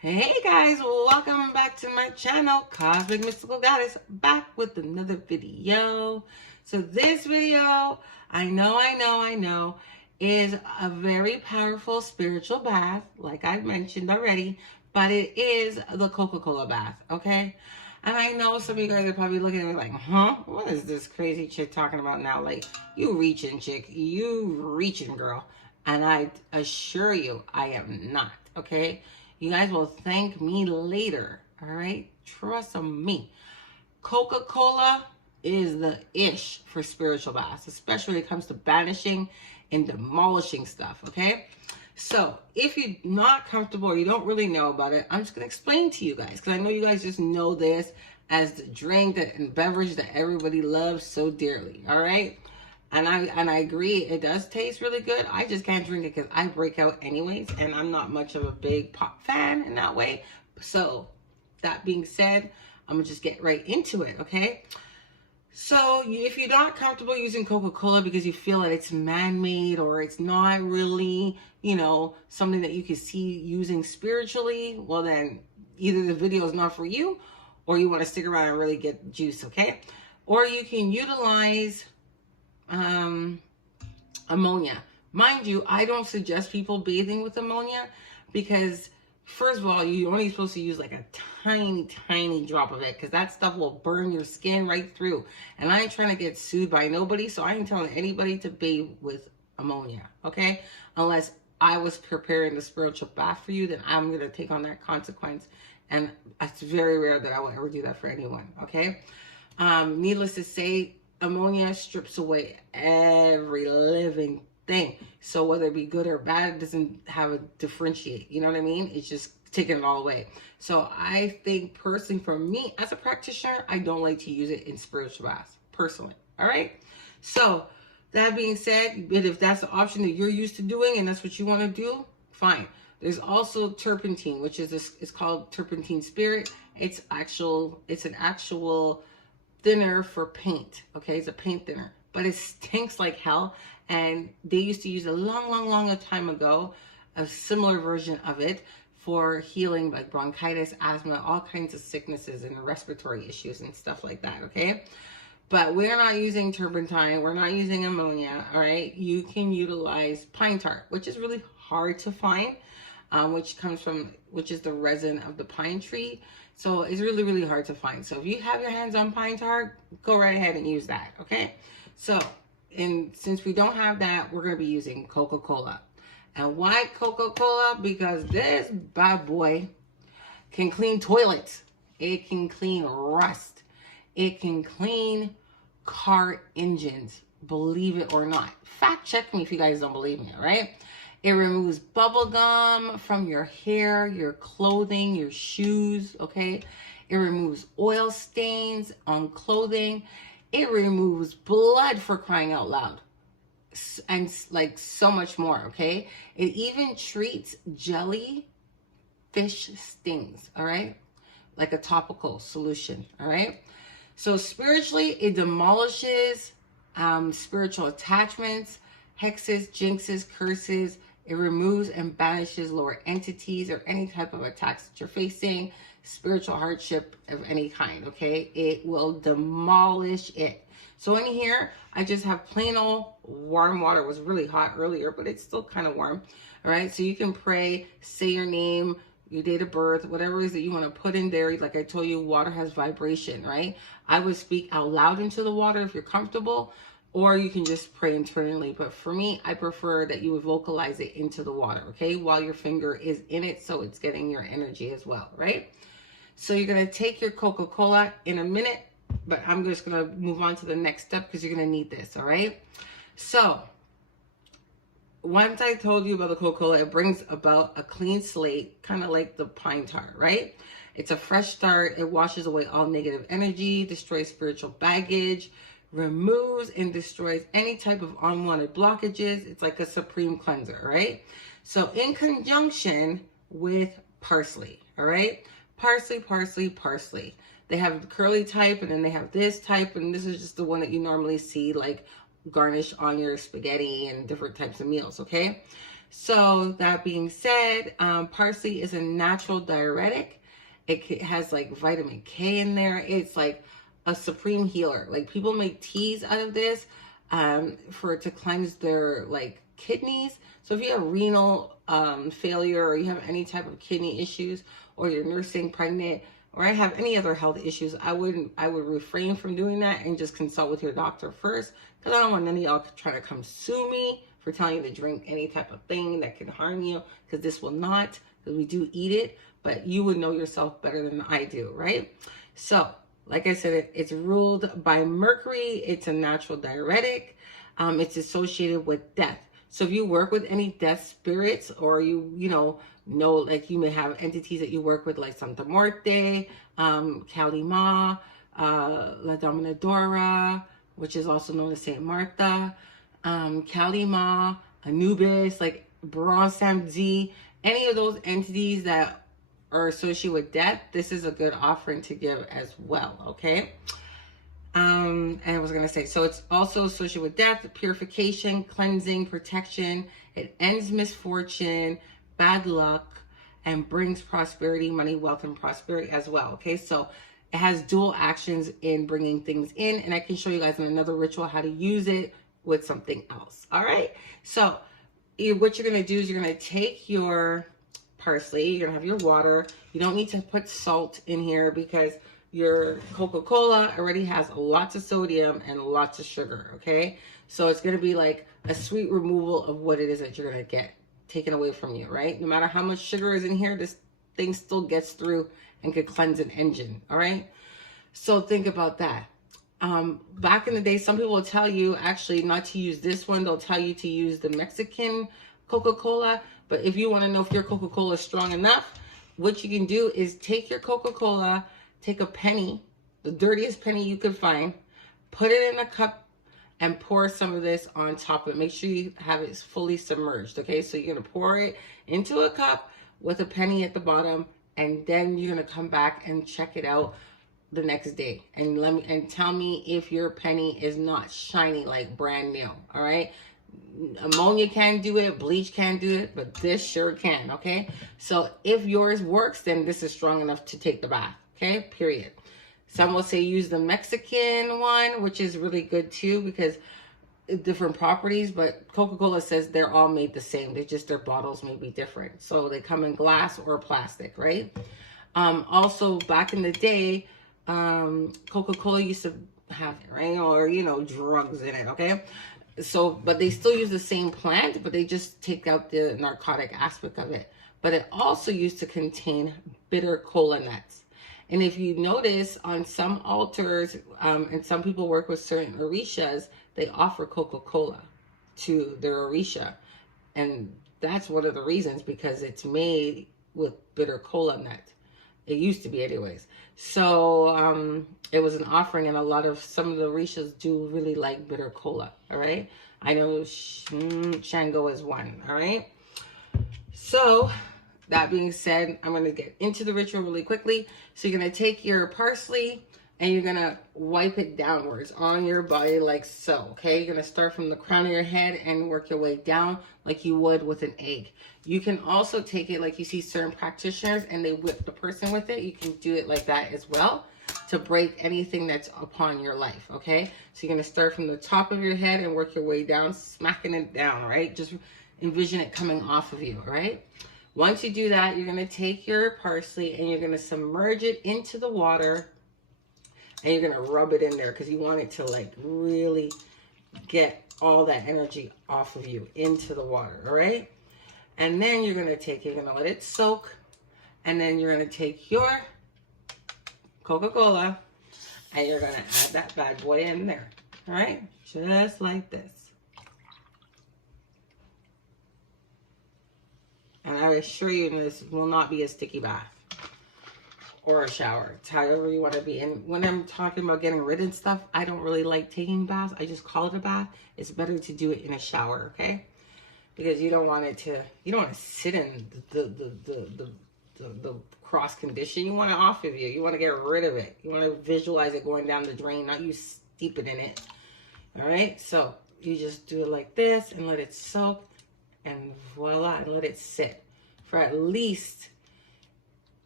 Hey guys, welcome back to my channel, Cosmic Mystical Goddess, back with another video. So this video, I know, is a very powerful spiritual bath, like I mentioned already, but it is the Coca Cola bath, okay? And I know some of you guys are probably looking at me like, huh? What is this crazy chick talking about now? Like, you reaching, chick. You reaching, girl. And I assure you, I am not, okay? You guys will thank me later, all right? Trust me. Coca Cola is the ish for spiritual baths, especially when it comes to banishing and demolishing stuff, okay? So if you're not comfortable or you don't really know about it, I'm just going to explain to you guys, because I know you guys just know this as the drink and beverage that everybody loves so dearly, all right? And I agree, it does taste really good. I just can't drink it because I break out anyways, and I'm not much of a big pop fan in that way. So that being said, I'm gonna just get right into it, okay? So if you're not comfortable using Coca-Cola because you feel that it's man-made or it's not really, something that you can see using spiritually, well then either the video is not for you or you want to stick around and really get juice, okay? Or you can utilize ammonia. Mind you, I don't suggest people bathing with ammonia because first of all, you're only supposed to use like a tiny drop of it because that stuff will burn your skin right through. And I ain't trying to get sued by nobody, so I ain't telling anybody to bathe with ammonia, okay? Unless I was preparing the spiritual bath for you, then I'm going to take on that consequence. And it's very rare that I will ever do that for anyone, okay? Needless to say, ammonia strips away every living thing. So whether it be good or bad, it doesn't have a differentiate. You know what I mean? It's just taking it all away. So I think personally for me as a practitioner, I don't like to use it in spiritual baths personally. All right. So that being said, but if that's the option that you're used to doing and that's what you want to do, fine. There's also turpentine, which is it's called turpentine spirit. It's an actual thinner for paint, okay? It's a paint thinner, but it stinks like hell. And they used to use a long time ago a similar version of it for healing like bronchitis, asthma, all kinds of sicknesses and respiratory issues and stuff like that, okay? But we're not using turpentine, we're not using ammonia, all right? You can utilize pine tar, which is really hard to find, which is the resin of the pine tree. So it's really hard to find. So if you have your hands on pine tar, go right ahead and use that, okay? So, and since we don't have that, we're gonna be using Coca Cola. And why Coca Cola? Because this bad boy can clean toilets. It can clean rust. It can clean car engines, believe it or not. Fact check me if you guys don't believe me, all right? It removes bubble gum from your hair, your clothing, your shoes, okay? It removes oil stains on clothing. It removes blood, for crying out loud. And like so much more, okay? It even treats jellyfish stings, all right? Like a topical solution, all right? So spiritually, it demolishes spiritual attachments, hexes, jinxes, curses. It removes and banishes lower entities or any type of attacks that you're facing, spiritual hardship of any kind, okay? It will demolish it. So in here, I just have plain old warm water. It was really hot earlier, but it's still kind of warm, all right? So you can pray, say your name, your date of birth, whatever it is that you want to put in there. Like I told you, water has vibration, right? I would speak out loud into the water if you're comfortable, or you can just pray internally. But for me, I prefer that you would vocalize it into the water, okay? While your finger is in it, so it's getting your energy as well, right? So you're going to take your Coca-Cola in a minute, but I'm just going to move on to the next step because you're going to need this, all right? So once I told you about the Coca-Cola, it brings about a clean slate, kind of like the pine tar, right? It's a fresh start. It washes away all negative energy, destroys spiritual baggage, removes and destroys any type of unwanted blockages. It's like a supreme cleanser, right? So in conjunction with parsley, all right? Parsley. They have the curly type, and then they have this type, and this is just the one that you normally see like garnish on your spaghetti and different types of meals, okay? So that being said, parsley is a natural diuretic. It has like vitamin K in there. It's like a supreme healer. Like people make teas out of this for it to cleanse their like kidneys. So if you have renal failure, or you have any type of kidney issues, or you're nursing, pregnant, or I have any other health issues, I would refrain from doing that and just consult with your doctor first, because I don't want any of y'all trying to come sue me for telling you to drink any type of thing that can harm you, because this will not, because we do eat it, but you would know yourself better than I do, right? So like I said, it's ruled by mercury. It's a natural diuretic. It's associated with death. So if you work with any death spirits, or you know, like you may have entities that you work with, like Santa Muerte, Kalima, La Dominadora, which is also known as Saint Martha, Kalima, Anubis, like Bronze Samedi, any of those entities that are associated with death, this is a good offering to give as well, okay? And I was going to say, so it's also associated with death, purification, cleansing, protection. It ends misfortune, bad luck, and brings prosperity, money, wealth, and prosperity as well, okay? So it has dual actions in bringing things in, and I can show you guys in another ritual how to use it with something else, all right? So what you're going to do is you're going to take your parsley, you're going to have your water. You don't need to put salt in here because your Coca Cola already has lots of sodium and lots of sugar, okay? So it's going to be like a sweet removal of what it is that you're going to get taken away from you, right? No matter how much sugar is in here, this thing still gets through and could cleanse an engine, all right? So think about that. Back in the day, some people will tell you actually not to use this one. They'll tell you to use the Mexican Coca Cola. But if you want to know if your Coca Cola is strong enough, what you can do is take your Coca Cola, take a penny, the dirtiest penny you could find, put it in a cup, and pour some of this on top of it. Make sure you have it fully submerged, okay? So you're going to pour it into a cup with a penny at the bottom, and then you're going to come back and check it out the next day. And tell me if your penny is not shiny like brand new, all right? Ammonia can do it, bleach can do it, but this sure can, okay? So if yours works, then this is strong enough to take the bath, okay? Period. Some will say use the Mexican one, which is really good too because different properties, but Coca-Cola says they're all made the same. They're just their bottles may be different. So they come in glass or plastic, right? Also, back in the day, Coca-Cola used to have, right, or, you know, drugs in it, okay? So, but they still use the same plant, but they just take out the narcotic aspect of it. But it also used to contain bitter cola nuts. And if you notice on some altars, and some people work with certain orishas, they offer Coca-Cola to their orisha. And that's one of the reasons, because it's made with bitter cola nut. It used to be anyways. So it was an offering, and some of the orishas do really like bitter cola, all right? I know Shango is one, all right? So that being said, I'm going to get into the ritual really quickly. So you're going to take your parsley and you're going to wipe it downwards on your body like so, okay? You're going to start from the crown of your head and work your way down like you would with an egg. You can also take it like you see certain practitioners and they whip the person with it. You can do it like that as well to break anything that's upon your life, okay? So you're going to start from the top of your head and work your way down, smacking it down, right? Just envision it coming off of you, all right? Once you do that, you're going to take your parsley and you're going to submerge it into the water, and you're going to rub it in there because you want it to like really get all that energy off of you into the water, all right? And then you're going to let it soak, and then you're going to take your Coca-Cola and you're going to add that bad boy in there, all right? Just like this. And I assure you this will not be a sticky bath or a shower. It's however you want to be. And when I'm talking about getting rid of stuff, I don't really like taking baths. I just call it a bath. It's better to do it in a shower, okay? Because you don't want to sit in the cross condition. You want it off of you. You want to get rid of it. You want to visualize it going down the drain, not you steep it in it. All right? So you just do it like this and let it soak. and voila, and let it sit for at least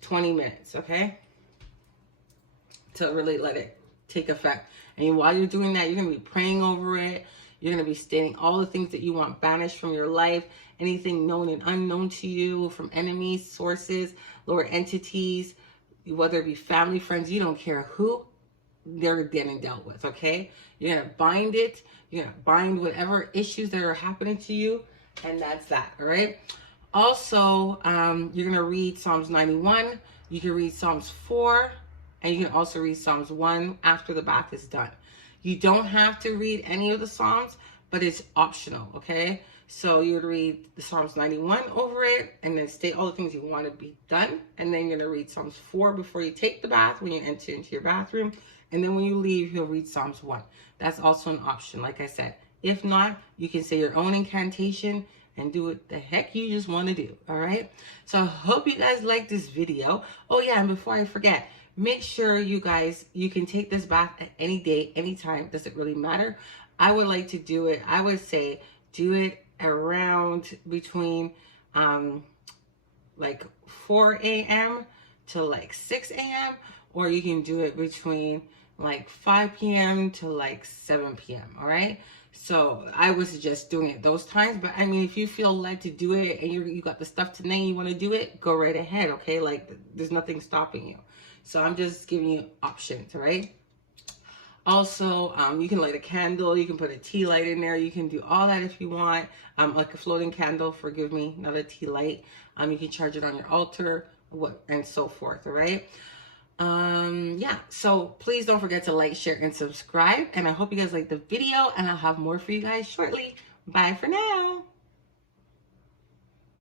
20 minutes, okay? To really let it take effect. And while you're doing that, you're going to be praying over it. You're going to be stating all the things that you want banished from your life, anything known and unknown to you from enemies, sources, lower entities, whether it be family, friends, you don't care who, they're getting dealt with, okay? You're going to bind it. You're going to bind whatever issues that are happening to you, and that's that, all right? Also, you're going to read Psalms 91. You can read Psalms 4, and you can also read Psalms 1 after the bath is done. You don't have to read any of the Psalms, but it's optional, okay? So you would read the Psalms 91 over it, and then state all the things you want to be done. And then you're going to read Psalms 4 before you take the bath, when you enter into your bathroom. And then when you leave, you'll read Psalms 1. That's also an option, like I said. If not, you can say your own incantation and do what the heck you just want to do, all right? So I hope you guys like this video. Oh yeah, and before I forget, make sure you guys, you can take this bath at any day, anytime. Doesn't really matter. I would like to do it, I would say, do it around between like 4 a.m. to like 6 a.m. Or you can do it between like 5 p.m. to like 7 p.m. All right. So I would suggest doing it those times. But I mean, if you feel led to do it and you got the stuff tonight, you want to do it, go right ahead. Okay. Like there's nothing stopping you. So I'm just giving you options. Right. Also, you can light a candle. You can put a tea light in there. You can do all that if you want. Like a floating candle, forgive me, not a tea light. You can charge it on your altar, and so forth. All right. Yeah, so please don't forget to like, share, and subscribe. And I hope you guys like the video, and I'll have more for you guys shortly. Bye for now.